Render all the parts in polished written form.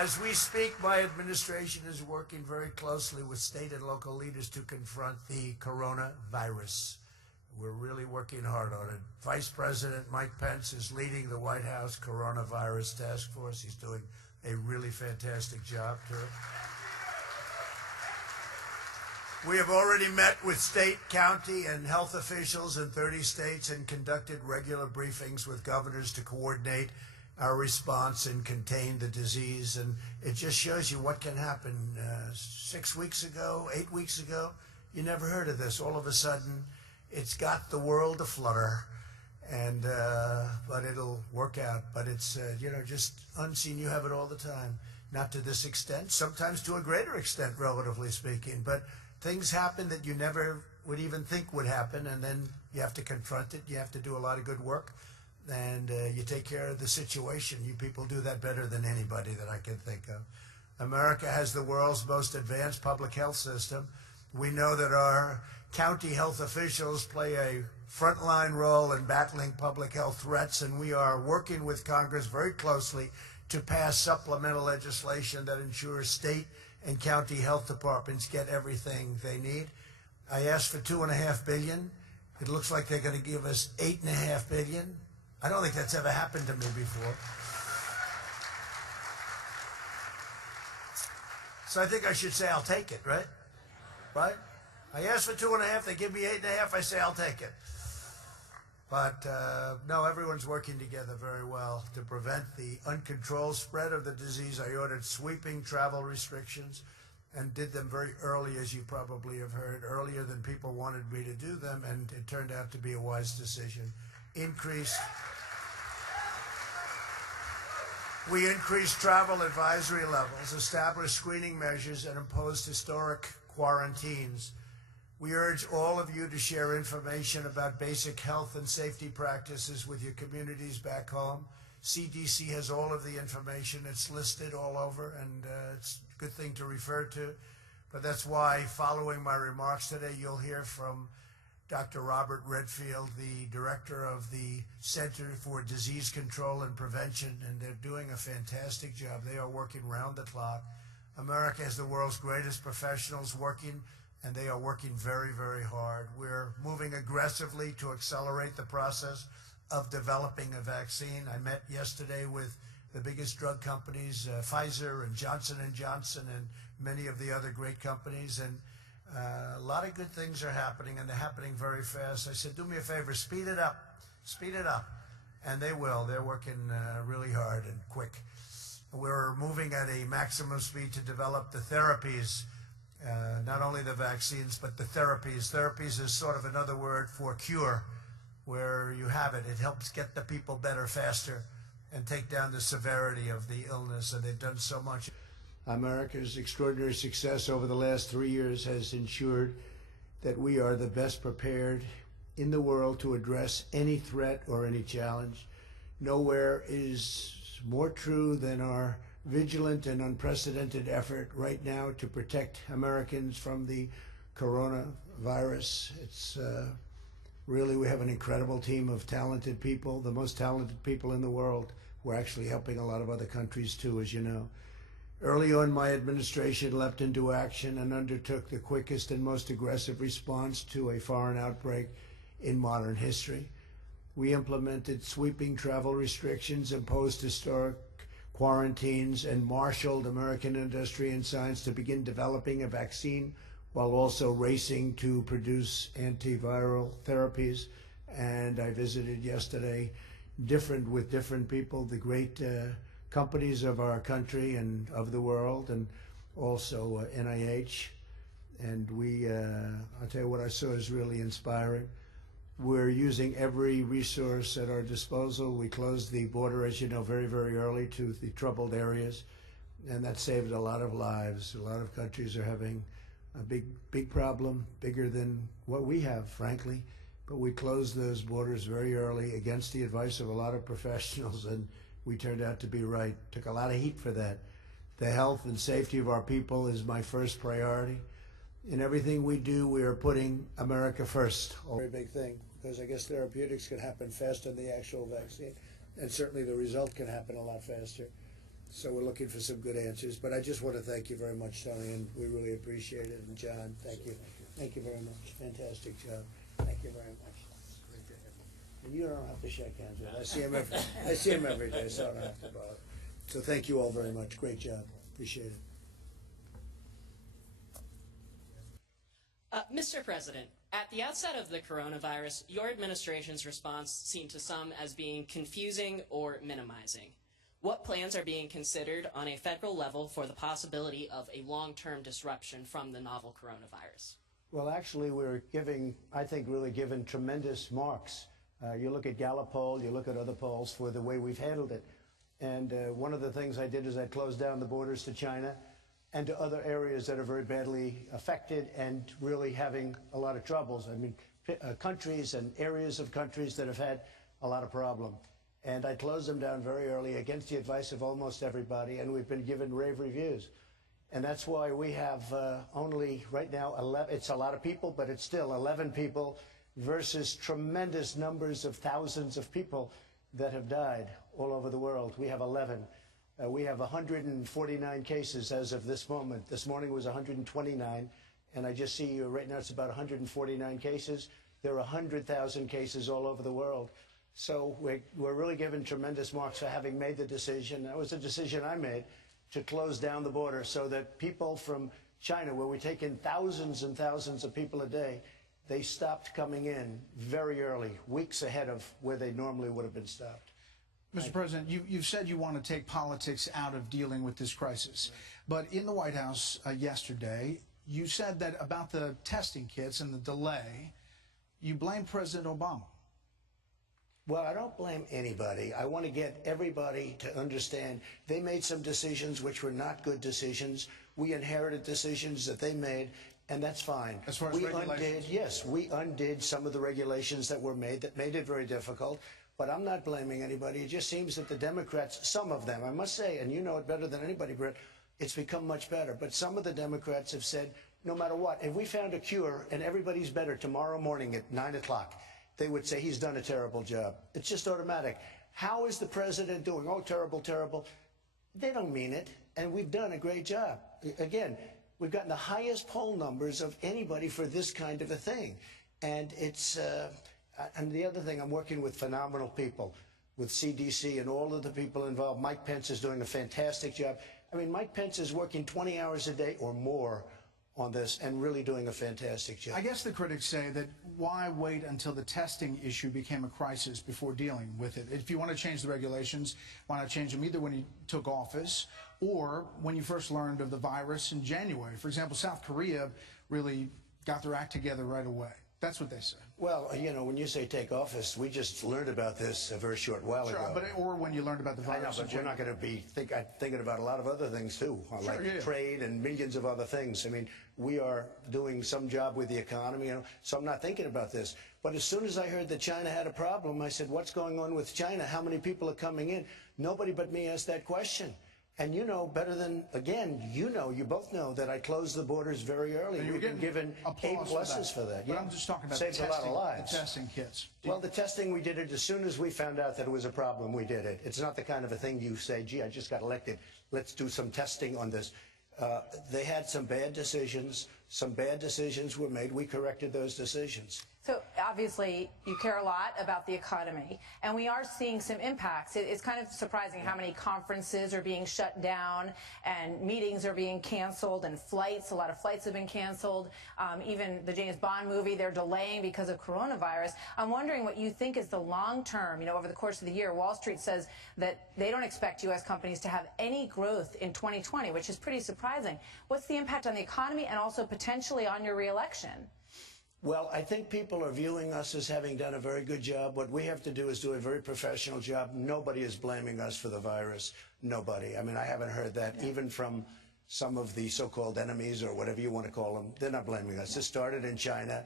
As we speak, my administration is working very closely with state and local leaders to confront the coronavirus. We're really working hard on it. Vice President Mike Pence is leading the White House Coronavirus Task Force. He's doing a really fantastic job, too. We have already met with state, county, and health officials in 30 states and conducted regular briefings with governors to coordinate our response and contain the disease. And it just shows you what can happen. 6 weeks ago, 8 weeks ago, you never heard of this. All of a sudden, it's got the world aflutter, and but it'll work out. But it's just unseen. You have it all the time. Not to this extent, sometimes to a greater extent, relatively speaking. But things happen that you never would even think would happen, and then you have to confront it. You have to do a lot of good work, and you take care of the situation. You people do that better than anybody that I can think of. America has the world's most advanced public health system. We know that our county health officials play a frontline role in battling public health threats, and we are working with Congress very closely to pass supplemental legislation that ensures state and county health departments get everything they need. I asked for $2.5 billion. It looks like they're going to give us $8.5 billion. I don't think that's ever happened to me before. So I think I should say I'll take it, right? Right? I asked for 2.5, they give me 8.5, I say I'll take it. But no, everyone's working together very well to prevent the uncontrolled spread of the disease. I ordered sweeping travel restrictions and did them very early, as you probably have heard, earlier than people wanted me to do them, and it turned out to be a wise decision. We increased travel advisory levels, established screening measures, and imposed historic quarantines. We urge all of you to share information about basic health and safety practices with your communities back home. CDC has all of the information. It's listed all over, and it's a good thing to refer to. But that's why, following my remarks today, you'll hear from Dr. Robert Redfield, the director of the Center for Disease Control and Prevention, and they're doing a fantastic job. They are working round the clock. America has the world's greatest professionals working, and they are working very, very hard. We're moving aggressively to accelerate the process of developing a vaccine. I met yesterday with the biggest drug companies, Pfizer and Johnson & Johnson, and many of the other great companies, and a lot of good things are happening, and they're happening very fast. I said, do me a favor, speed it up, and they will. They're working really hard and quick. We're moving at a maximum speed to develop the therapies, not only the vaccines, but the therapies. Therapies is sort of another word for cure, where you have it. It helps get the people better faster and take down the severity of the illness, and they've done so much. America's extraordinary success over the last 3 years has ensured that we are the best prepared in the world to address any threat or any challenge. Nowhere is more true than our vigilant and unprecedented effort right now to protect Americans from the coronavirus. It's really, we have an incredible team of talented people, the most talented people in the world. We're actually helping a lot of other countries too, as you know. Early on, my administration leapt into action and undertook the quickest and most aggressive response to a foreign outbreak in modern history. We implemented sweeping travel restrictions, imposed historic quarantines, and marshaled American industry and science to begin developing a vaccine while also racing to produce antiviral therapies. And I visited yesterday with different people, the great companies of our country and of the world, and also NIH. And I'll tell you what I saw is really inspiring. We're using every resource at our disposal. We closed the border, as you know, very, very early to the troubled areas, and that saved a lot of lives. A lot of countries are having a big problem, bigger than what we have, frankly. But we closed those borders very early against the advice of a lot of professionals, and we turned out to be right. Took a lot of heat for that. The health and safety of our people is my first priority. In everything we do, we are putting America first. A very big thing, because I guess therapeutics can happen faster than the actual vaccine, and certainly the result can happen a lot faster. So we're looking for some good answers. But I just want to thank you very much, Tony, and we really appreciate it. And John, thank you. Thank you very much. Fantastic job. Thank you very much. And you don't have to shake hands with him. I see him every day, so I don't have to bother. So thank you all very much. Great job. Appreciate it. Mr. President, at the outset of the coronavirus, your administration's response seemed to some as being confusing or minimizing. What plans are being considered on a federal level for the possibility of a long-term disruption from the novel coronavirus? Well, actually, we're giving, I think, really given tremendous marks. You look at Gallup poll, you look at other polls for the way we've handled it. And one of the things I did is I closed down the borders to China and to other areas that are very badly affected and really having a lot of troubles. I mean, countries and areas of countries that have had a lot of problem. And I closed them down very early against the advice of almost everybody, and we've been given rave reviews. And that's why we have only, right now, 11, it's a lot of people, but it's still 11 people versus tremendous numbers of thousands of people that have died all over the world. We have 11. We have 149 cases as of this moment. This morning was 129, and I just see right now it's about 149 cases. There are 100,000 cases all over the world. So we're really given tremendous marks for having made the decision. That was a decision I made to close down the border so that people from China, where we take in thousands and thousands of people a day, they stopped coming in very early, weeks ahead of where they normally would have been stopped. Mr. President, you've said you want to take politics out of dealing with this crisis. But in the White House yesterday, you said that about the testing kits and the delay, you blame President Obama. Well, I don't blame anybody. I want to get everybody to understand they made some decisions which were not good decisions. We inherited decisions that they made, and that's fine. As far as regulations? We undid some of the regulations that were made that made it very difficult. But I'm not blaming anybody. It just seems that the Democrats, some of them, I must say, and you know it better than anybody, Brett, it's become much better. But some of the Democrats have said, no matter what, if we found a cure and everybody's better tomorrow morning at 9 o'clock, they would say he's done a terrible job. It's just automatic. How is the president doing? Oh, terrible, terrible. They don't mean it, and we've done a great job. Again, we've gotten the highest poll numbers of anybody for this kind of a thing. And it's... And the other thing, I'm working with phenomenal people, with CDC and all of the people involved. Mike Pence is doing a fantastic job. I mean, Mike Pence is working 20 hours a day or more on this and really doing a fantastic job. I guess the critics say that why wait until the testing issue became a crisis before dealing with it? If you want to change the regulations, why not change them either when you took office or when you first learned of the virus in January? For example, South Korea really got their act together right away. That's what they say. Well, you know, when you say take office, we just learned about this a very short while ago. But, or when you learned about the virus. I know, but we're not going to be thinking about a lot of other things, too, like trade and millions of other things. I mean, we are doing some job with the economy, you know, so I'm not thinking about this. But as soon as I heard that China had a problem, I said, what's going on with China? How many people are coming in? Nobody but me asked that question. And you know better than, again, you both know that I closed the borders very early. And We've been given A+ for that. But I'm just talking about Saved a lot of lives. The testing kits. Well, the testing, we did it as soon as we found out that it was a problem, we did it. It's not the kind of a thing you say, gee, I just got elected, let's do some testing on this. They had some bad decisions. Some bad decisions were made. We corrected those decisions. So obviously you care a lot about the economy, and we are seeing some impacts. It's kind of surprising how many conferences are being shut down and meetings are being canceled and flights, a lot of flights have been canceled. Even the James Bond movie, they're delaying because of coronavirus. I'm wondering what you think is the long term, you know, over the course of the year. Wall Street says that they don't expect U.S. companies to have any growth in 2020, which is pretty surprising. What's the impact on the economy and also potentially on your reelection? Well, I think people are viewing us as having done a very good job. What we have to do is do a very professional job. Nobody is blaming us for the virus. Nobody. I mean, I haven't heard that even from some of the so-called enemies or whatever you want to call them. They're not blaming us. It started in China.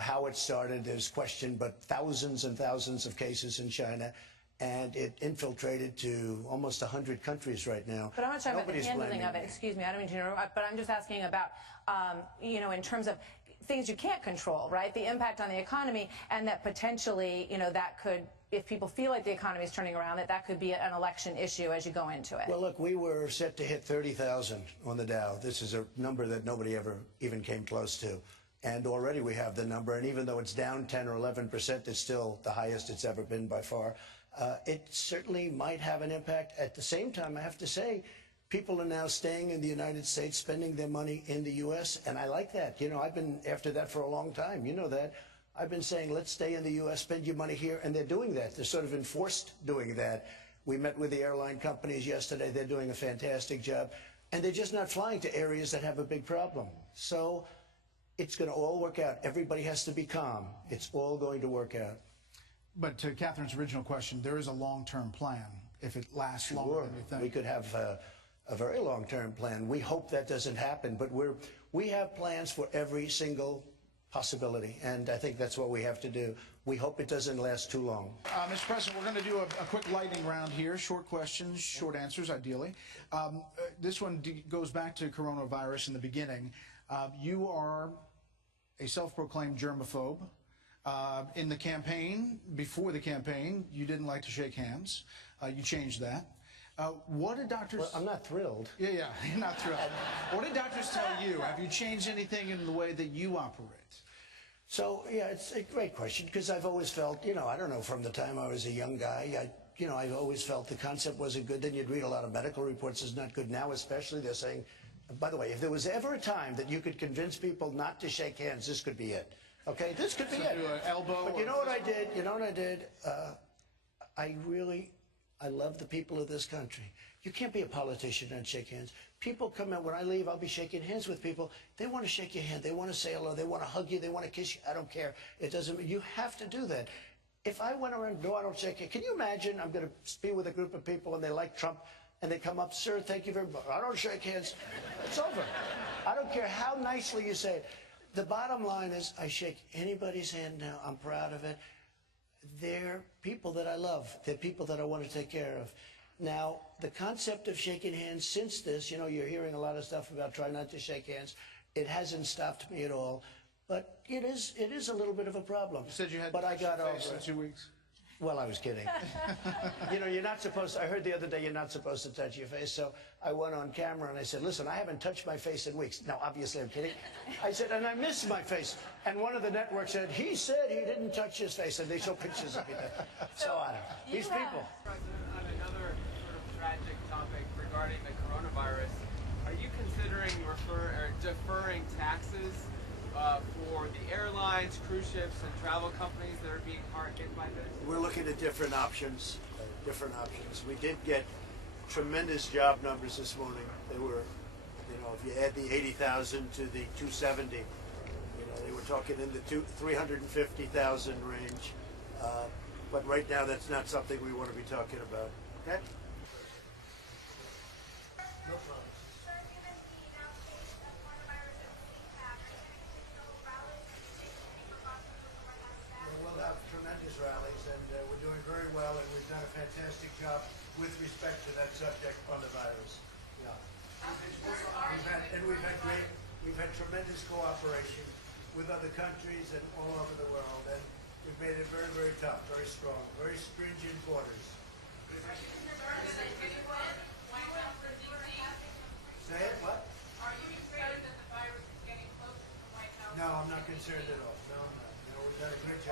How it started is questioned, but thousands and thousands of cases in China. And it infiltrated to almost 100 countries right now. But I'm not talking about the handling of it. Excuse me, I don't mean to interrupt, but I'm just asking about, you know, in terms of things you can't control, right? The impact on the economy, and that potentially, you know, that could if people feel like the economy is turning around, that could be an election issue as you go into it. Well, look, we were set to hit 30,000 on the Dow. This is a number that nobody ever even came close to. And already we have the number, and even though it's down 10 or 11%, it's still the highest it's ever been by far. It certainly might have an impact. At the same time, I have to say, people are now staying in the United States, spending their money in the U.S., and I like that. You know, I've been after that for a long time. You know that. I've been saying, let's stay in the U.S., spend your money here, and they're doing that. They're sort of enforced doing that. We met with the airline companies yesterday. They're doing a fantastic job, and they're just not flying to areas that have a big problem. So it's going to all work out. Everybody has to be calm. It's all going to work out. But to Catherine's original question, there is a long-term plan if it lasts longer than you think. We could have a very long-term plan. We hope that doesn't happen, but we have plans for every single possibility, and I think that's what we have to do. We hope it doesn't last too long. Mr. President, we're going to do a quick lightning round here. Short questions, short answers, ideally. This one goes back to coronavirus in the beginning. You are a self-proclaimed germaphobe. In the campaign, before the campaign, you didn't like to shake hands. You changed that. What did doctors... Well, I'm not thrilled. Yeah, you're not thrilled. What did doctors tell you? Have you changed anything in the way that you operate? So, yeah, it's a great question, because I've always felt, you know, I don't know, from the time I was a young guy, I've always felt the concept wasn't good. Then you'd read a lot of medical reports, it's not good. Now especially, they're saying, by the way, if there was ever a time that you could convince people not to shake hands, this could be it. Okay, this could be it. Do an elbow. But you know what I did? You know what I did? I love the people of this country. You can't be a politician and shake hands. People come in, when I leave, I'll be shaking hands with people. They want to shake your hand. They want to say hello. They want to hug you. They want to kiss you. I don't care. It doesn't, you have to do that. If I went around, no, I don't shake hands. Can you imagine I'm going to be with a group of people and they like Trump and they come up, sir, thank you very much. I don't shake hands. It's over. I don't care how nicely you say it. The bottom line is I shake anybody's hand now. I'm proud of it. They're people that I love. They're people that I want to take care of. Now, the concept of shaking hands since this, you know, you're hearing a lot of stuff about try not to shake hands. It hasn't stopped me at all. But it is a little bit of a problem. You said you had but I got over in it. 2 weeks. Well, I was kidding. You know, you're not supposed to, I heard the other day you're not supposed to touch your face, so I went on camera and I said, listen, I haven't touched my face in weeks. Now, obviously, I'm kidding. I said, and I miss my face. And one of the networks said, he said he didn't touch his face, and they show pictures of me there. So, I don't know. These people. President, on another sort of tragic topic regarding the coronavirus, are you considering deferring taxes for the airlines, cruise ships, and travel companies that are being hard hit by this? We're looking at different options. We did get tremendous job numbers this morning. They were, you know, if you add the 80,000 to the 270, you know, they were talking in the 350,000 range. But right now, that's not something we want to be talking about. Okay? No problem. We'll have tremendous rallies, and we're doing very well, and we've done a fantastic job with respect to that subject on the virus. Yeah. We've had tremendous cooperation with other countries and all over the world, and we've made it very, very tough, very strong, very stringent borders. Say it, what? Are you concerned that the virus is getting closer to the White House? No, I'm not concerned at all. No, I'm not. You know, we've done a great job.